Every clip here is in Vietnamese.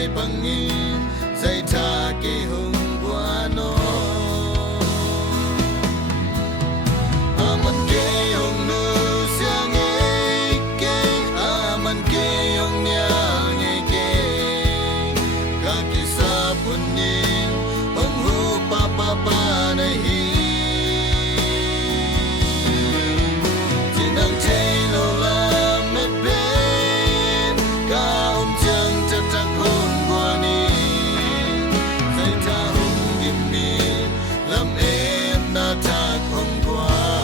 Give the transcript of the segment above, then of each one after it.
ai bằng nghi dây tha kỳ hùng qua nó aman ke hùng nu siang e ke aman ke hùng nya nge ke ka kisah punin hùng hu pa pa pa nei hi jinang chei lo la met ben ka chang chak chak hon qua ni dây ta hùng im mi lam em na ta hùng qua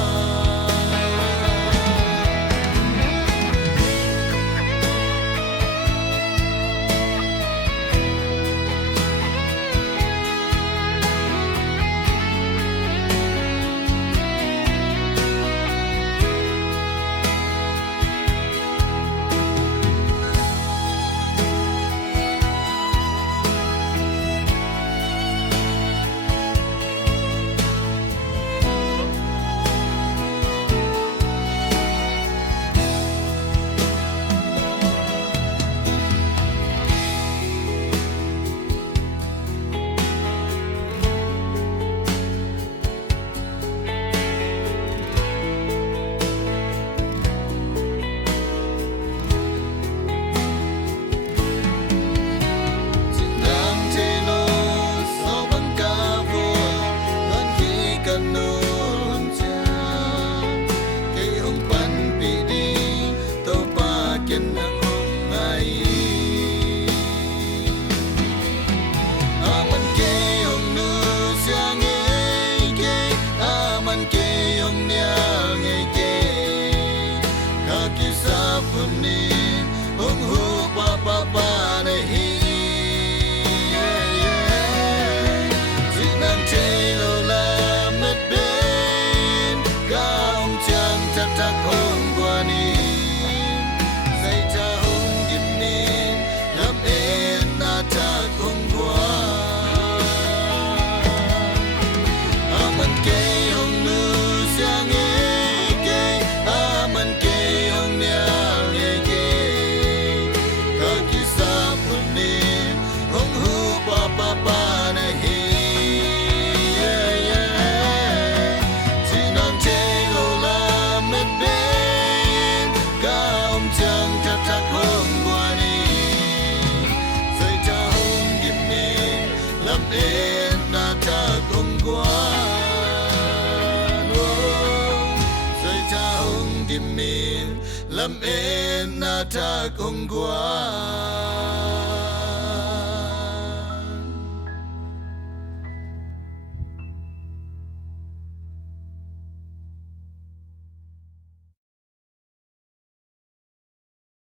lam en na ta kong qua